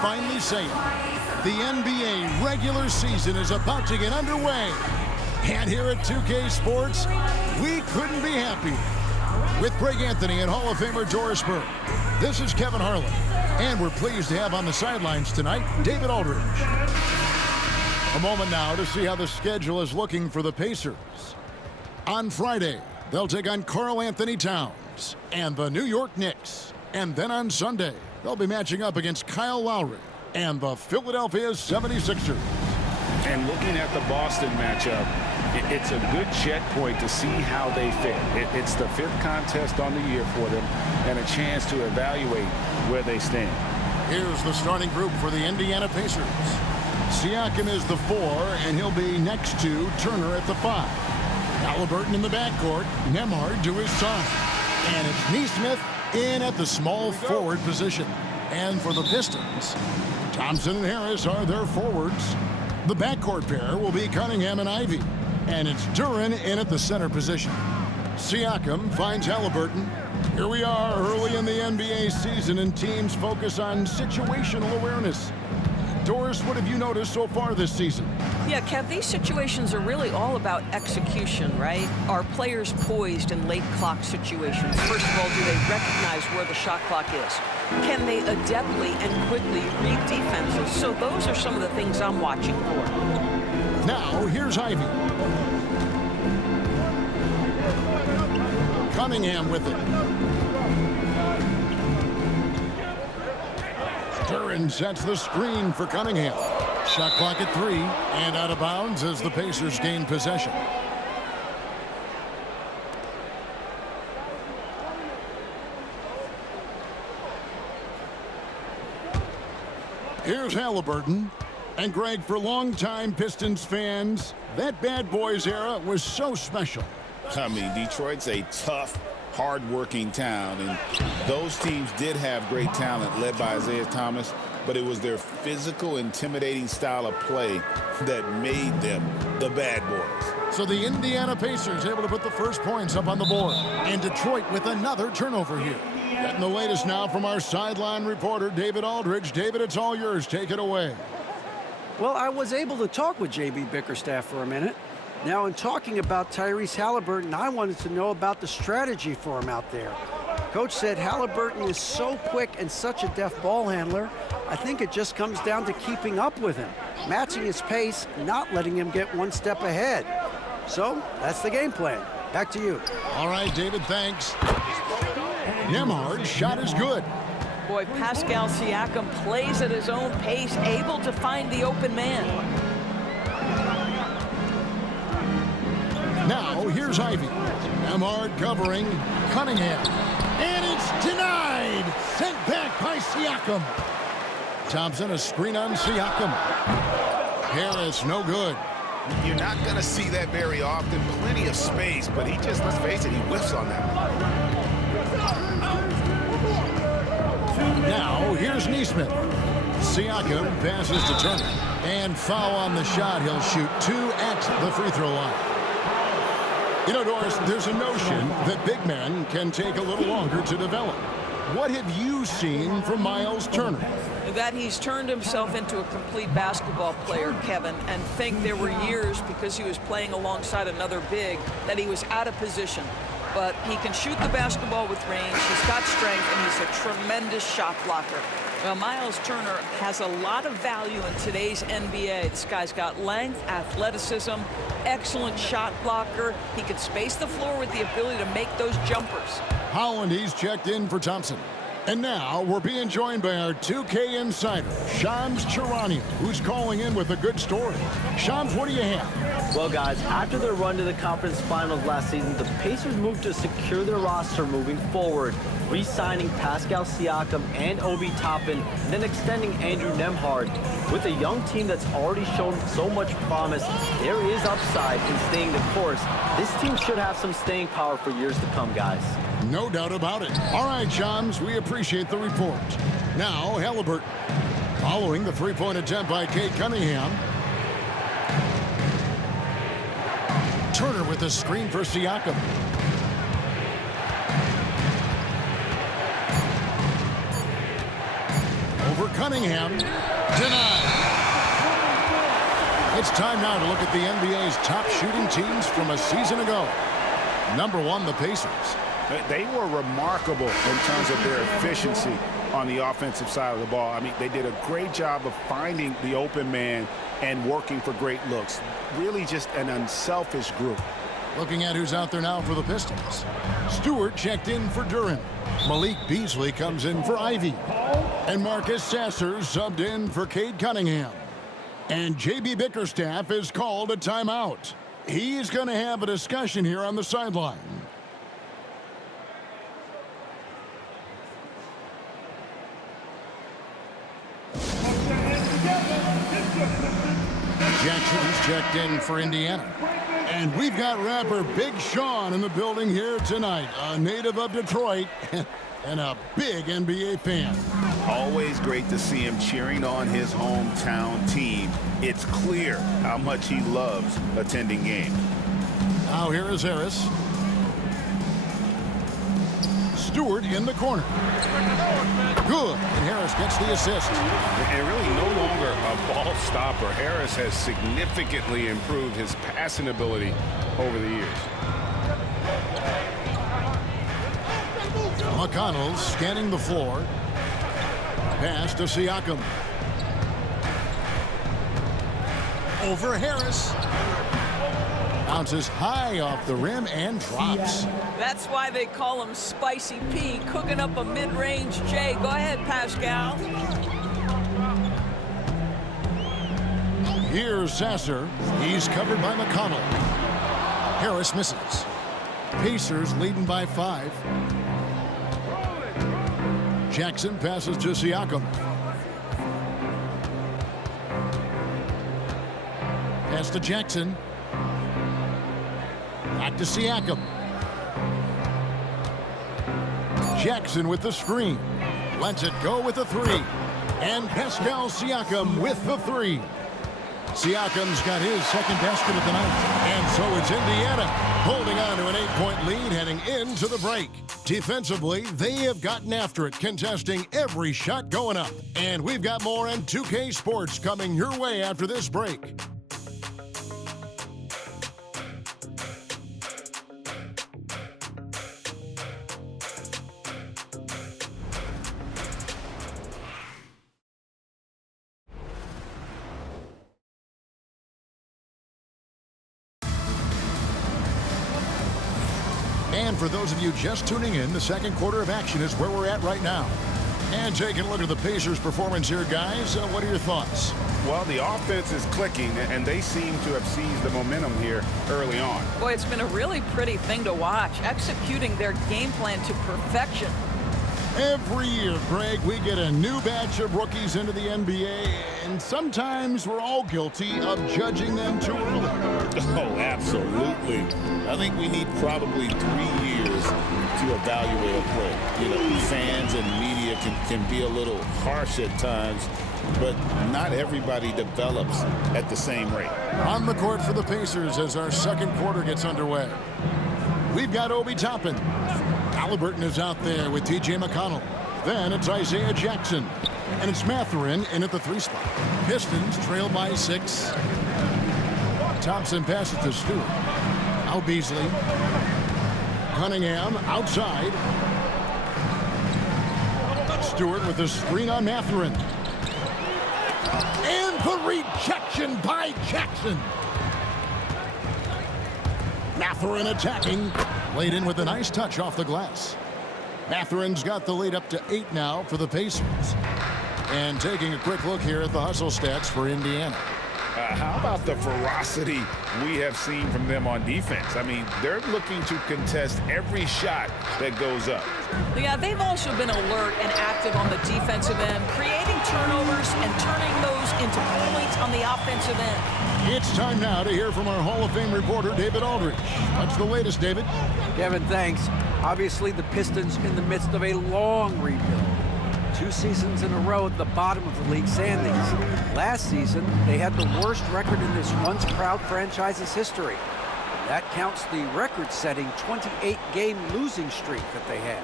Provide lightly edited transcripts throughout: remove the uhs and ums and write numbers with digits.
finally say it. The NBA regular season is about to get underway. And here at 2K Sports, we couldn't be happier. With Greg Anthony and Hall of Famer Doris Burke, this is Kevin Harlan. And we're pleased to have on the sidelines tonight, David Aldridge. A moment now to see how the schedule is looking for the Pacers. On Friday, they'll take on Karl Anthony Towns and the New York Knicks. And then on Sunday, they'll be matching up against Kyle Lowry and the Philadelphia 76ers. And looking at the Boston matchup, it's a good checkpoint to see how they fit. It's the 5th contest on the year for them and a chance to evaluate where they stand. Here's the starting group for the Indiana Pacers. Siakam is the 4, and he'll be next to Turner at the 5. Halliburton in the backcourt, Nembhard to his side. And it's Nesmith in at the small forward position. And for the Pistons, Thompson and Harris are their forwards. The backcourt pair will be Cunningham and Ivy. And it's Duren in at the center position. Siakam finds Halliburton. Here we are early in the NBA season, and teams focus on situational awareness. Doris, what have you noticed so far this season? Yeah, Kev, these situations are really all about execution, right? Are players poised in late clock situations? First of all, do they recognize where the shot clock is? Can they adeptly and quickly read defenses? So those are some of the things I'm watching for. Now, here's Ivy. Cunningham with it. Duren sets the screen for Cunningham. Shot clock at 3 and out of bounds as the Pacers gain possession. Here's Halliburton. And Greg, for longtime Pistons fans, that bad boys era was so special. I mean, Detroit's a tough, hard-working town, and those teams did have great talent led by Isaiah Thomas, but it was their physical, intimidating style of play that made them the bad boys. So the Indiana Pacers able to put the first points up on the board, and Detroit with another turnover here. Getting the latest now from our sideline reporter, David Aldridge. David, it's all yours. Take it away. Well, I was able to talk with J.B. Bickerstaff for a minute. Now, in talking about Tyrese Halliburton, I wanted to know about the strategy for him out there. Coach said Halliburton is so quick and such a deft ball handler, I think it just comes down to keeping up with him, matching his pace, not letting him get one step ahead. So, that's the game plan. Back to you. All right, David, thanks. Nembhard's shot is good. Boy, Pascal Siakam plays at his own pace, able to find the open man. Now, here's Ivy. Nembhard covering Cunningham. And it's denied. Sent back by Siakam. Thompson, a screen on Siakam. Harris, no good. You're not going to see that very often. Plenty of space, but he just, let's face it, he whiffs on that. Now, here's Nesmith. Siakam passes to Turner. And foul on the shot. He'll shoot 2 at the free throw line. You know, Doris, there's a notion that big men can take a little longer to develop. What have you seen from Miles Turner? That he's turned himself into a complete basketball player, Kevin, and think there were years because he was playing alongside another big that he was out of position. But he can shoot the basketball with range, he's got strength, and he's a tremendous shot blocker. Well, Miles Turner has a lot of value in today's NBA. This guy's got length, athleticism, excellent shot blocker. He can space the floor with the ability to make those jumpers. Holland, he's checked in for Thompson. And now we're being joined by our 2K insider, Shams Charania, who's calling in with a good story. Shams, what do you have? Well, guys, after their run to the conference finals last season, the Pacers moved to secure their roster moving forward, re-signing Pascal Siakam and Obi Toppin, then extending Andrew Nembhard. With a young team that's already shown so much promise, there is upside in staying the course. This team should have some staying power for years to come, guys. No doubt about it. All right, Shams, we appreciate the report. Now, Halliburton. Following the three-point attempt by Kate Cunningham. Turner with a screen for Siakam. Over Cunningham. Denied. It's time now to look at the NBA's top shooting teams from a season ago. Number 1, the Pacers. They were remarkable in terms of their efficiency on the offensive side of the ball. I mean, they did a great job of finding the open man and working for great looks. Really just an unselfish group. Looking at who's out there now for the Pistons. Stewart checked in for Duren. Malik Beasley comes in for Ivy. And Marcus Sasser subbed in for Cade Cunningham. And J.B. Bickerstaff is called a timeout. He's going to have a discussion here on the sideline. Jackson's checked in for Indiana. And we've got rapper Big Sean in the building here tonight, a native of Detroit and a big NBA fan. Always great to see him cheering on his hometown team. It's clear how much he loves attending games. Now here is Harris. Stewart in the corner. Good. And Harris gets the assist. And really no longer a ball stopper. Harris has significantly improved his passing ability over the years. McConnell scanning the floor. Pass to Siakam. Over Harris. Bounces high off the rim and drops. That's why they call him Spicy P, cooking up a mid-range J. Go ahead, Pascal. Here's Sasser. He's covered by McConnell. Harris misses. Pacers leading by 5. Jackson passes to Siakam. Pass to Jackson. Back to Siakam. Jackson with the screen. Lets it go with the 3. And Pascal Siakam with the 3. Siakam's got his second basket of the night. And so it's Indiana holding on to an 8-point lead heading into the break. Defensively, they have gotten after it, contesting every shot going up. And we've got more on 2K Sports coming your way after this break. And for those of you just tuning in, the second quarter of action is where we're at right now. And taking a look at the Pacers' performance here, guys, what are your thoughts? Well, the offense is clicking, and they seem to have seized the momentum here early on. Boy, it's been a really pretty thing to watch, executing their game plan to perfection. Every year, Greg, we get a new batch of rookies into the NBA, and sometimes we're all guilty of judging them too early. Oh, absolutely. I think we need probably 3 years to evaluate a play. You know, fans and media can be a little harsh at times, but not everybody develops at the same rate. On the court for the Pacers as our second quarter gets underway. We've got Obi Toppin. Halliburton is out there with T.J. McConnell. Then it's Isaiah Jackson. And it's Mathurin in at the 3 spot. Pistons trail by 6. Thompson passes to Stewart. Now Beasley. Cunningham outside. Stewart with the screen on Mathurin. And the rejection by Jackson. Mathurin attacking. Laid in with a nice touch off the glass. Mathurin's got the lead up to 8 now for the Pacers. And taking a quick look here at the hustle stats for Indiana. How about the ferocity we have seen from them on defense? I mean, they're looking to contest every shot that goes up. Yeah, they've also been alert and active on the defensive end, creating turnovers and turning those into points on the offensive end. It's time now to hear from our Hall of Fame reporter, David Aldridge. What's the latest, David? Kevin, thanks. Obviously, the Pistons in the midst of a long rebuild. 2 seasons in a row at the bottom of the league standings. Last season, they had the worst record in this once proud franchise's history. That counts the record-setting 28-game losing streak that they had.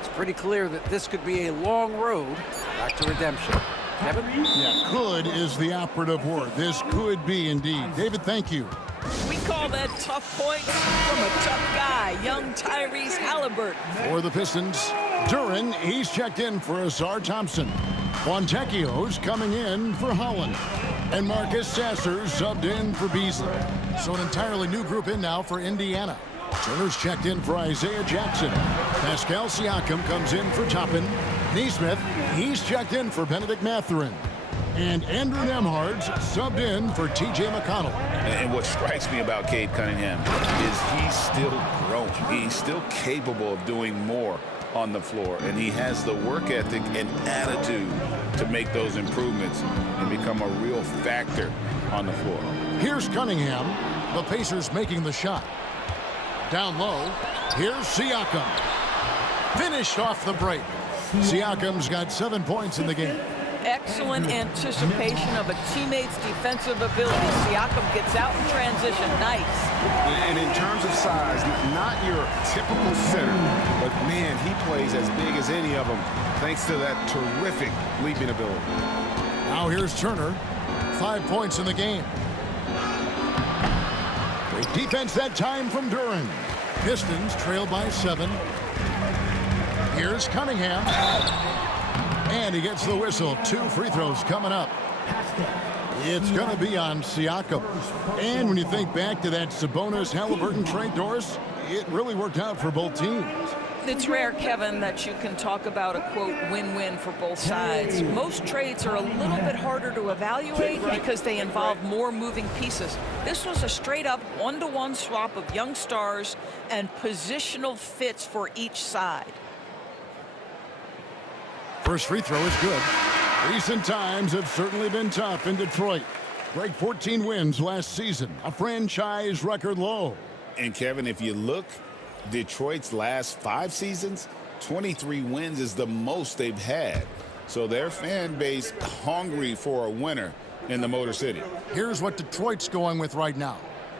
It's pretty clear that this could be a long road back to redemption. Kevin? Yeah, could is the operative word. This could be indeed. David, thank you. We call that tough points from a tough guy, young Tyrese Halliburton. For the Pistons, Duren, he's checked in for Asar Thompson. Fontecchio's coming in for Holland. And Marcus Sasser subbed in for Beasley. So an entirely new group in now for Indiana. Turner's checked in for Isaiah Jackson. Pascal Siakam comes in for Toppin. Neesmith, he's checked in for Benedict Mathurin. And Andrew Nembhard's subbed in for T.J. McConnell. And what strikes me about Cade Cunningham is he's still growing. He's still capable of doing more on the floor. And he has the work ethic and attitude to make those improvements and become a real factor on the floor. Here's Cunningham. The Pacers making the shot. Down low, here's Siakam. Finished off the break. Siakam's got 7 points in the game. Excellent anticipation of a teammate's defensive ability. Siakam gets out in transition. Nice. And in terms of size, not your typical center, but man, he plays as big as any of them thanks to that terrific leaping ability. Now here's Turner. 5 points in the game. Great defense that time from Duren. Pistons trail by 7. Here's Cunningham. And he gets the whistle. 2 free throws coming up. It's going to be on Siakam. And when you think back to that Sabonis-Halliburton trade, Doris, it really worked out for both teams. It's rare, Kevin, that you can talk about a, quote, win-win for both sides. Most trades are a little bit harder to evaluate because they involve more moving pieces. This was a straight-up one-to-one swap of young stars and positional fits for each side. First free throw is good. Recent times have certainly been tough in Detroit. Break 14 wins last season, a franchise record low. And Kevin, if you look, Detroit's last 5 seasons, 23 wins is the most they've had. So their fan base hungry for a winner in the Motor City. Here's what Detroit's going with right now.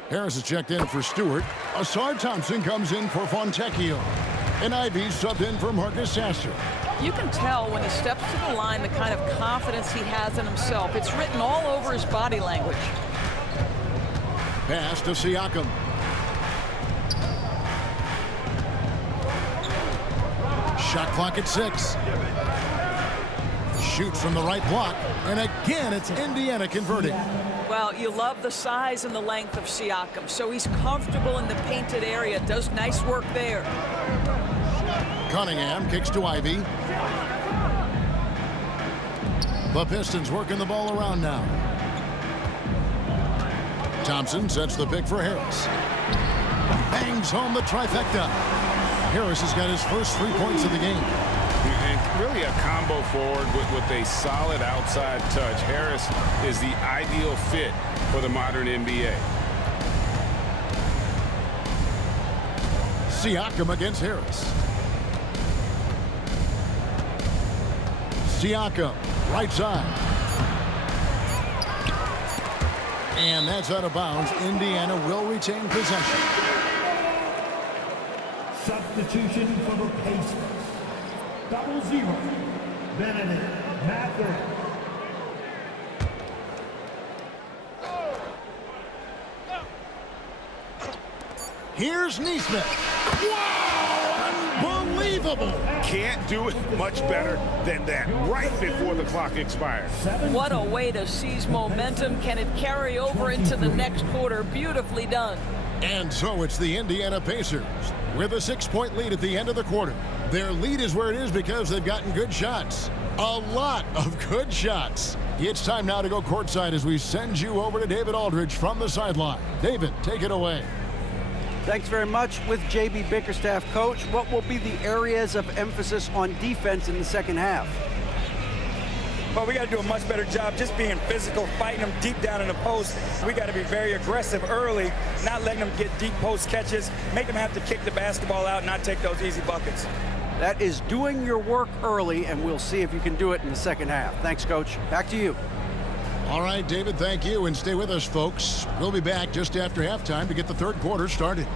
Harris is checked in for Stewart. Asar Thompson comes in for Fontecchio. And Ivey subbed in for Marcus Sasser. You can tell when he steps to the line the kind of confidence he has in himself. It's written all over his body language. Pass to Siakam. Shot clock at 6. Shoots from the right block. And again, it's Indiana converting. Well, you love the size and the length of Siakam. So he's comfortable in the painted area. Does nice work there. Cunningham kicks to Ivey. The Pistons working the ball around now. Thompson sets the pick for Harris. Bangs home the trifecta. Harris has got his first 3 points of the game. And really a combo forward with a solid outside touch. Harris is the ideal fit for the modern NBA. Siakam against Harris. Siakam, right side. And that's out of bounds. Indiana will retain possession. Substitution for the Pacers. 0-0. Benedict Mathurin. Here's Neesmith. Wow! Unbelievable! Can't do it much better than that right before the clock expires. What a way to seize momentum. Can it carry over into the next quarter? Beautifully done. And so it's the Indiana Pacers with a 6-point lead at the end of the quarter. Their lead is where it is because they've gotten good shots. A lot of good shots. It's time now to go courtside as we send you over to David Aldridge from the sideline. David, take it away. Thanks very much. With J.B. Bickerstaff, Coach, what will be the areas of emphasis on defense in the second half? Well, we got to do a much better job just being physical, fighting them deep down in the post. We got to be very aggressive early, not letting them get deep post catches, make them have to kick the basketball out, not take those easy buckets. That is doing your work early, and we'll see if you can do it in the second half. Thanks, Coach. Back to you. All right, David, thank you, and stay with us, folks. We'll be back just after halftime to get the third quarter started.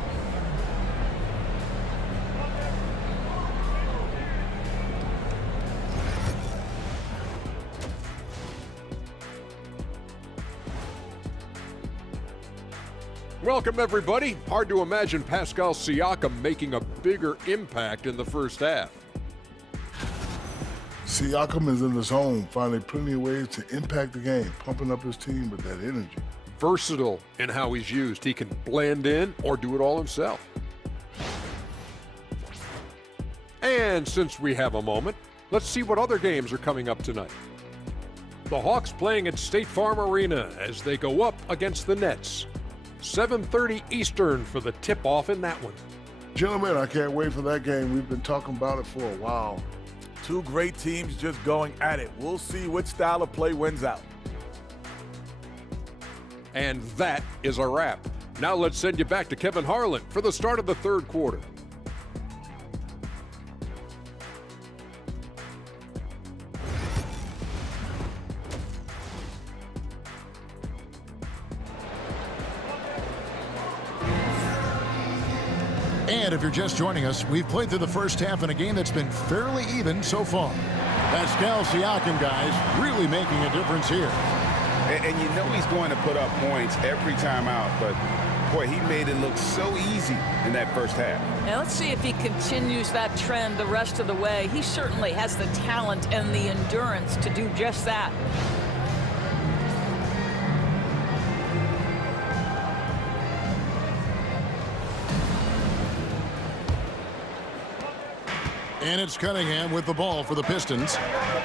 Welcome, everybody. Hard to imagine Pascal Siakam making a bigger impact in the first half. Siakam is in the zone, finding plenty of ways to impact the game, pumping up his team with that energy. Versatile in how he's used. He can blend in or do it all himself. And since we have a moment, let's see what other games are coming up tonight. The Hawks playing at State Farm Arena as they go up against the Nets. 7:30 Eastern for the tip-off in that one. Gentlemen, I can't wait for that game. We've been talking about it for a while. Two great teams just going at it. We'll see which style of play wins out. And that is a wrap. Now let's send you back to Kevin Harlan for the start of the third quarter. And if you're just joining us, we've played through the first half in a game that's been fairly even so far. Pascal Siakam, guys, really making a difference here. And you know he's going to put up points every time out, but boy, he made it look so easy in that first half. Now let's see if he continues that trend the rest of the way. He certainly has the talent and the endurance to do just that. And it's Cunningham with the ball for the Pistons.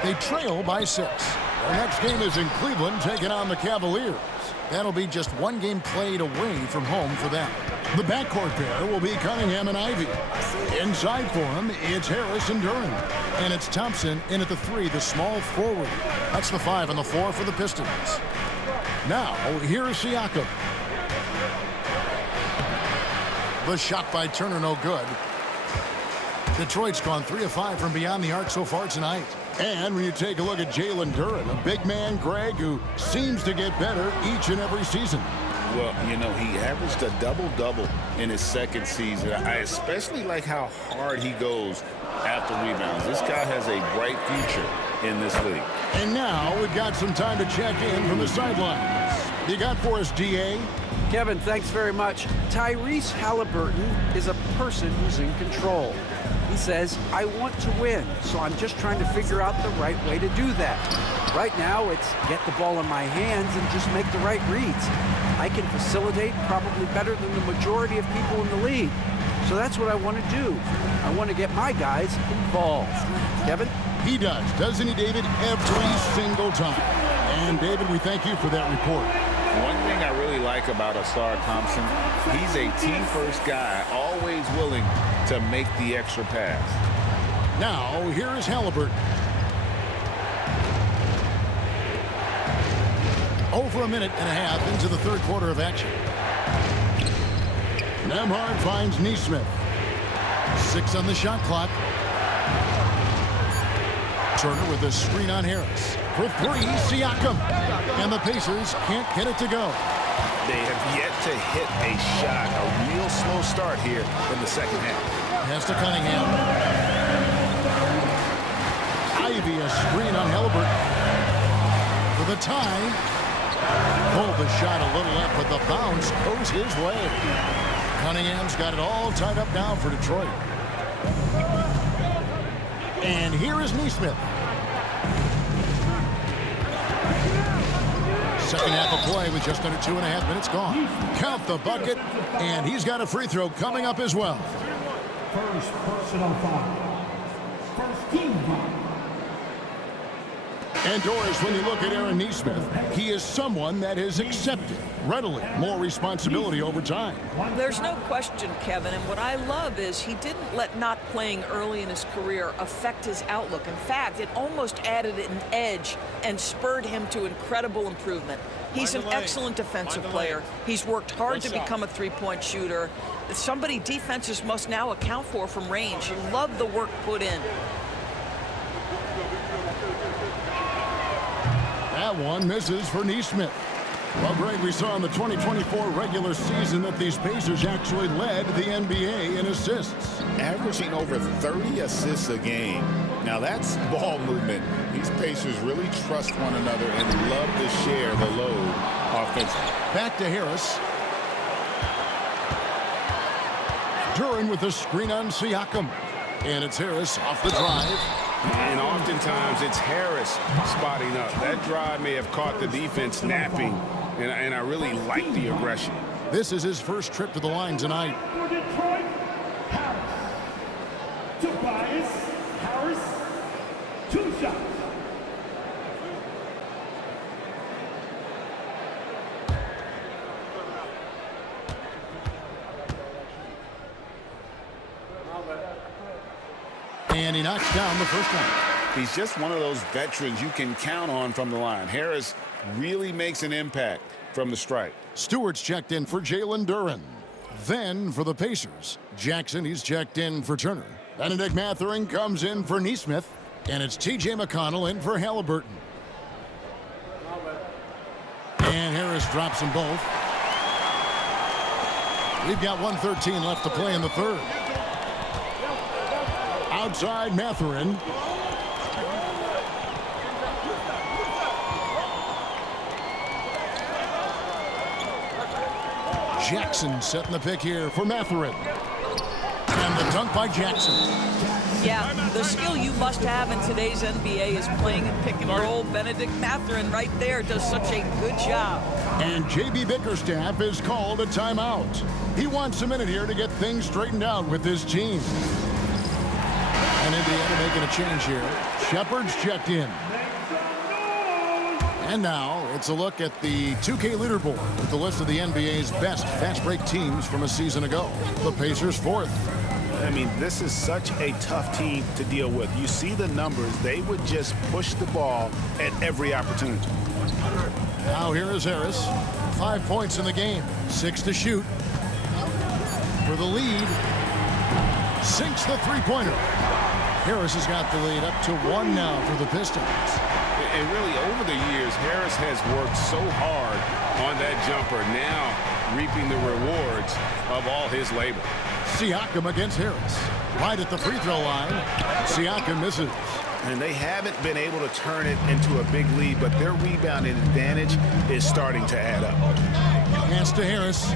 They trail by 6. Their next game is in Cleveland, taking on the Cavaliers. That'll be just one game played away from home for them. The backcourt pair will be Cunningham and Ivy. Inside for him, it's Harris and Duran. And it's Thompson in at the 3, the small forward. That's the 5 and the 4 for the Pistons. Now, here's Siakam. The shot by Turner, no good. Detroit's gone 3 of 5 from beyond the arc so far tonight. And when you take a look at Jalen Duran, a big man, Greg, who seems to get better each and every season. Well, you know, he averaged a double-double in his second season. I especially like how hard he goes after rebounds. This guy has a bright future in this league. And now we've got some time to check in from the sidelines. You got for us, D.A.? Kevin, thanks very much. Tyrese Halliburton is a person who's in control. He says, I want to win, so I'm just trying to figure out the right way to do that. Right now, it's get the ball in my hands and just make the right reads. I can facilitate probably better than the majority of people in the league. So that's what I want to do. I want to get my guys involved. Kevin? He does, doesn't he, David? Every single time. And, David, we thank you for that report. One thing I really like about Asar Thompson, he's a team-first guy, always willing to make the extra pass. Now, here is Halliburton. Over a minute and a half into the third quarter of action. Nembhard finds Nesmith. 6 on the shot clock. Turner with a screen on Harris. For 3, Siakam. And the Pacers can't get it to go. They have yet to hit a shot. A real slow start here in the second half. Pass to Cunningham. Ivy, a screen on Halliburton. For the tie. Pulled the shot a little left, but the bounce goes his way. Cunningham's got it all tied up now for Detroit. And here is Nesmith. Second half of play with just under 2.5 minutes gone. Count the bucket, and he's got a free throw coming up as well. First personal foul. First team foul. And Doris, when you look at Aaron Nesmith, he is someone that has accepted readily more responsibility over time. There's no question, Kevin, and what I love is he didn't let not playing early in his career affect his outlook. In fact, it almost added an edge and spurred him to incredible improvement. He's an excellent defensive player. He's worked hard to become a three-point shooter. It's somebody defenses must now account for from range. Love the work put in. That one misses for Nesmith. Well, Greg, we saw in the 2024 regular season that these Pacers actually led the NBA in assists. Averaging over 30 assists a game. Now that's ball movement. These Pacers really trust one another and love to share the load offensively. Back to Harris. Duran with a screen on Siakam. And it's Harris off the drive. And oftentimes it's Harris spotting up. That drive may have caught the defense napping, and I really like the aggression. This is his first trip to the line tonight. For Detroit, Tobias Harris, 2 shots. And he knocks down the first one. He's just one of those veterans you can count on from the line. Harris really makes an impact from the stripe. Stewart's checked in for Jalen Duran. Then for the Pacers, Jackson, he's checked in for Turner. Benedict Mathurin comes in for Nesmith. And it's T.J. McConnell in for Halliburton. And Harris drops them both. We've got 1:13 left to play in the third. Outside Mathurin. Jackson setting the pick here for Mathurin. And the dunk by Jackson. Yeah, the skill you must have in today's NBA is playing in pick and roll. Benedict Mathurin right there does such a good job. And J.B. Bickerstaff is called a timeout. He wants a minute here to get things straightened out with his team. And Indiana making a change here. Shepard's checked in. And now it's a look at the 2K leaderboard with the list of the NBA's best fast break teams from a season ago. The Pacers 4th. I mean, this is such a tough team to deal with. You see the numbers. They would just push the ball at every opportunity. Now here is Harris. 5 points in the game. 6 to shoot. For the lead. Sinks the three-pointer. Harris has got the lead up to 1 now for the Pistons. And really, over the years, Harris has worked so hard on that jumper, now reaping the rewards of all his labor. Siakam against Harris. Right at the free throw line. Siakam misses. And they haven't been able to turn it into a big lead, but their rebounding advantage is starting to add up. Pass to Harris.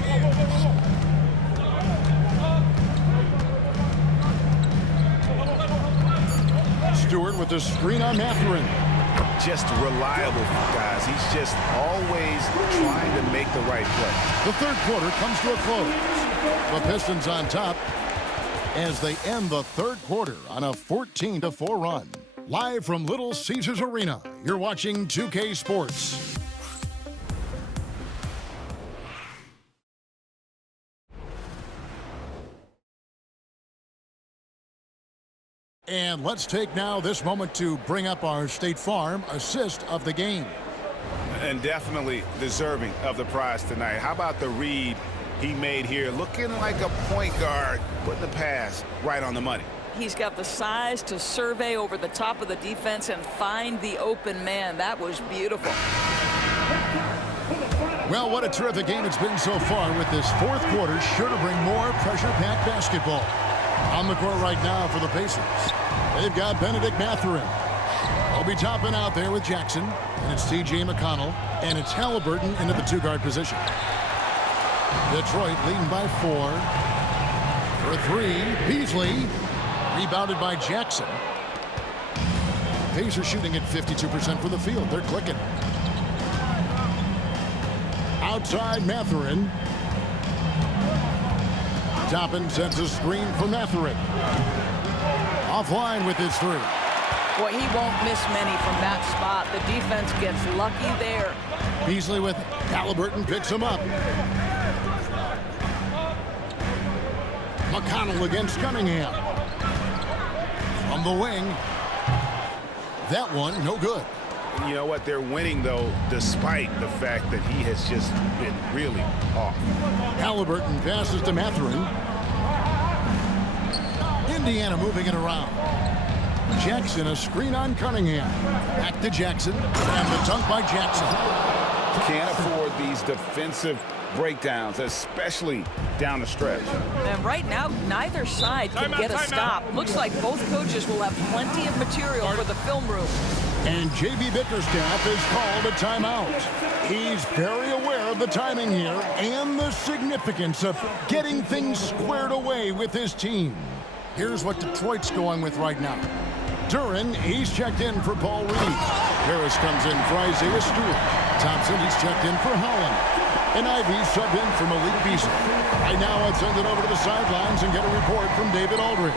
Stewart with the screen on Mathurin. Just reliable, guys. He's just always trying to make the right play. The third quarter comes to a close. The Pistons on top as they end the third quarter on a 14-4 run. Live from Little Caesars Arena, you're watching 2K Sports. And let's take now this moment to bring up our State Farm assist of the game. And definitely deserving of the prize tonight. How about the read he made here? Looking like a point guard, putting the pass right on the money. He's got the size to survey over the top of the defense and find the open man. That was beautiful. Well, what a terrific game it's been so far, with this fourth quarter sure to bring more pressure-packed basketball. On the court right now for the Pacers, they've got Benedict Mathurin. They'll be topping out there with Jackson, and it's T.J. McConnell, and it's Halliburton into the two-guard position. Detroit leading by 4. For 3, Beasley, rebounded by Jackson. Pacers shooting at 52% from the field. They're clicking. Outside Mathurin. Toppin sends a screen for Mathurin. Offline with his 3. Boy, he won't miss many from that spot. The defense gets lucky there. Beasley with it. Halliburton picks him up. McConnell against Cunningham. From the wing. That one, no good. You know what? They're winning, though, despite the fact that he has just been really off. Halliburton passes to Mathurin. Indiana moving it around. Jackson, a screen on Cunningham. Back to Jackson, and the dunk by Jackson. Can't afford these defensive breakdowns, especially down the stretch. And right now, neither side can get a stop. Looks like both coaches will have plenty of material for the film room. And J.B. Bickerstaff has called a timeout. He's very aware of the timing here and the significance of getting things squared away with his team. Here's what Detroit's going with right now. Duran, he's checked in for Paul Reed. Harris comes in for Isaiah Stewart. Thompson, he's checked in for Holland. And Ivy subbed in for Malik Beasley. Right now, I'd send it over to the sidelines and get a report from David Aldridge.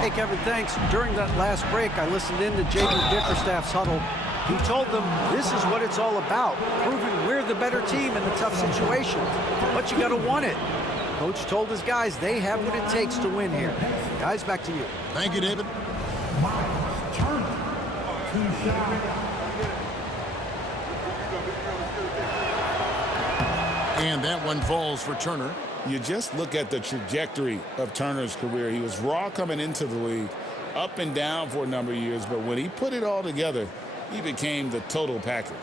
Hey, Kevin, thanks. During that last break, I listened in to J.B. Bickerstaff's huddle. He told them this is what it's all about, proving we're the better team in the tough situations. But you got to want it. Coach told his guys they have what it takes to win here. Guys, back to you. Thank you, David. And that one falls for Turner. You just look at the trajectory of Turner's career. He was raw coming into the league, up and down for a number of years, but when he put it all together, he became the total package.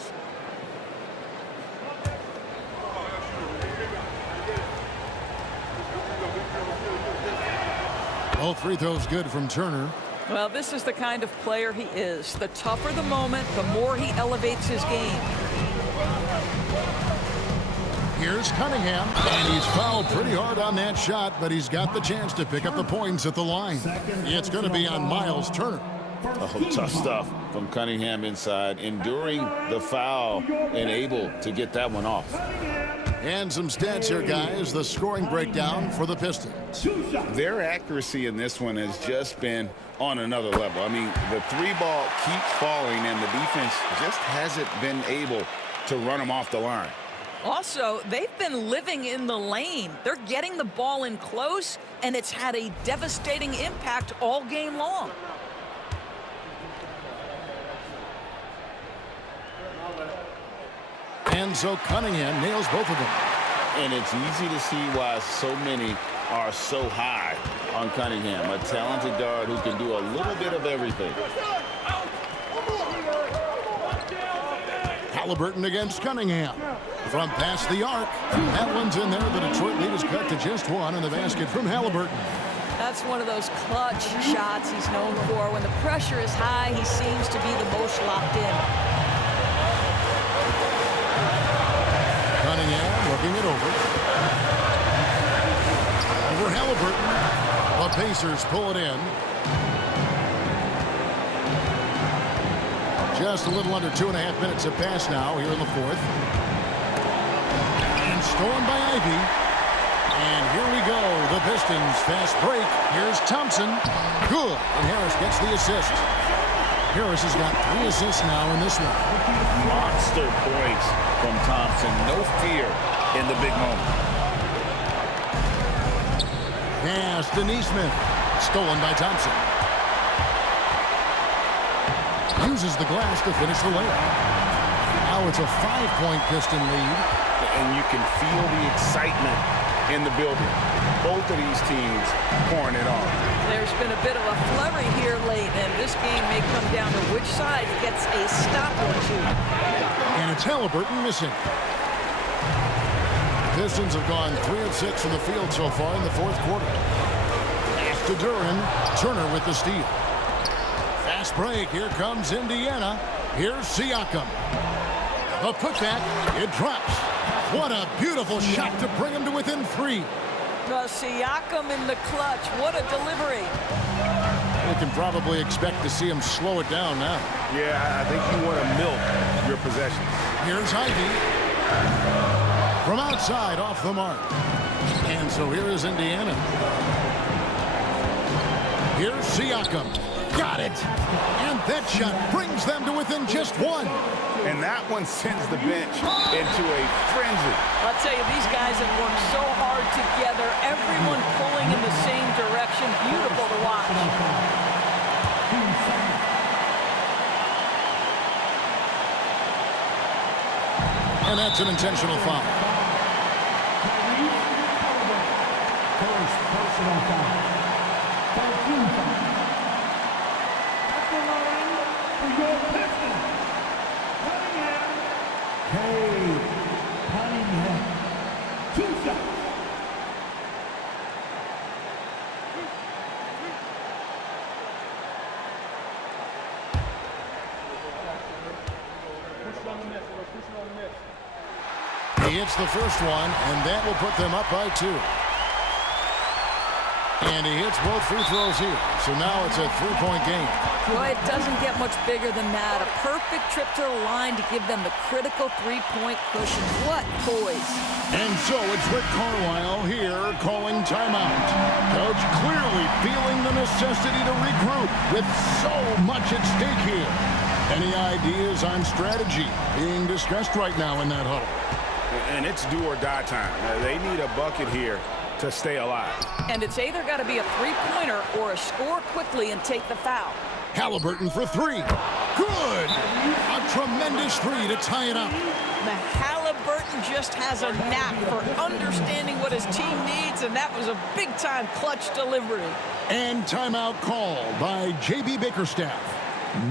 All free throws good from Turner. Well, this is the kind of player he is. The tougher the moment, the more he elevates his game. Here's Cunningham, and he's fouled pretty hard on that shot, but he's got the chance to pick up the points at the line. It's going to be on Miles Turner. Oh, tough stuff from Cunningham inside, enduring the foul and able to get that one off. And some stats here, guys. The scoring breakdown for the Pistons. Their accuracy in this one has just been on another level. I mean, the three ball keeps falling, and the defense just hasn't been able to run them off the line. Also, they've been living in the lane. They're getting the ball in close, and it's had a devastating impact all game long. And so Cunningham nails both of them. And it's easy to see why so many are so high on Cunningham, a talented guard who can do a little bit of everything. Halliburton against Cunningham. From past the arc. That one's in there. The Detroit lead is cut to just one, and the basket from Halliburton. That's one of those clutch shots he's known for. When the pressure is high, he seems to be the most locked in. Cunningham looking it over. Over Halliburton. The Pacers pull it in. Just a little under 2.5 minutes have passed now here in the fourth. And stolen by Ivy. And here we go. The Pistons fast break. Here's Thompson. Good. And Harris gets the assist. Harris has got 3 assists now in this one. Monster points from Thompson. No fear in the big moment. Pass to Neesmith. Stolen by Thompson. Uses the glass to finish the layup. Now it's a 5-point Piston lead. And you can feel the excitement in the building. Both of these teams pouring it on. There's been a bit of a flurry here late, and this game may come down to which side gets a stop or two. And it's Halliburton missing. Pistons have gone 3 of 6 from the field so far in the fourth quarter. Pass to Duran. Turner with the steal. Fast break. Here comes Indiana. Here's Siakam. A putback. It drops. What a beautiful shot to bring him to within 3. Siakam in the clutch. What a delivery. We can probably expect to see him slow it down now. Yeah, I think you want to milk your possession. Here's Ivy. From outside, off the mark. And so here is Indiana. Here's Siakam. Got it. And that shot brings them to within just 1. And that one sends the bench into a frenzy. I'll tell you, these guys have worked so hard together. Everyone pulling in the same direction. Beautiful to watch. And that's an intentional foul. First personal foul. 13 foul. At the line for your Pistons. Cunningham. 2 shots. He hits the first one, and that will put them up by 2. And he hits both free throws here. So now it's a 3-point game. Well, it doesn't get much bigger than that. A perfect trip to the line to give them the critical 3-point cushion. What poise. And so it's Rick Carlisle here calling timeout. Coach clearly feeling the necessity to regroup with so much at stake here. Any ideas on strategy being discussed right now in that huddle? And it's do or die time. They need a bucket here to stay alive. And it's either got to be a 3-pointer or a score quickly and take the foul. Halliburton for 3. Good! A tremendous 3 to tie it up. Now, Halliburton just has a knack for understanding what his team needs, and that was a big-time clutch delivery. And timeout called by J.B. Bickerstaff.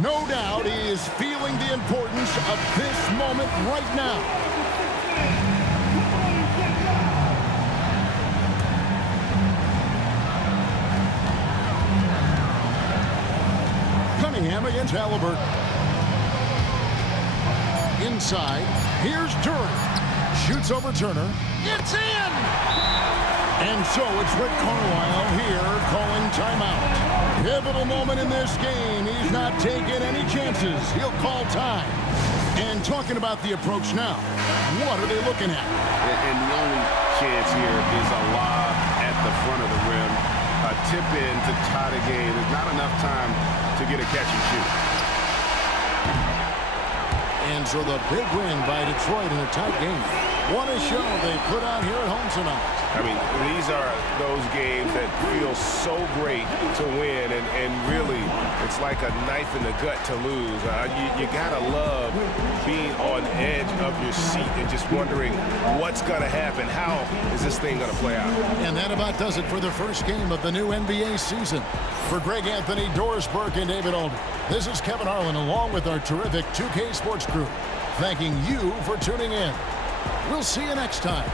No doubt he is feeling the importance of this moment right now. Cunningham against Halliburton. Inside, here's Turner. Shoots over Turner. It's in! And so it's Rick Carlisle here calling timeout. Pivotal moment in this game. He's not taking any chances. He'll call time. And talking about the approach now, what are they looking at? And the only chance here is a lob at the front of the rim. A tip in to tie the game. There's not enough time to get a catch and shoot. And so the big win by Detroit in a tight game. What a show they put on here at home tonight. I mean, these are those games that feel so great to win, and really, it's like a knife in the gut to lose. You gotta love being on the edge of your seat and just wondering what's gonna happen. How is this thing gonna play out? And that about does it for the first game of the new NBA season. For Greg Anthony, Doris Burke, and David Alden, this is Kevin Harlan along with our terrific 2K Sports crew, thanking you for tuning in. We'll see you next time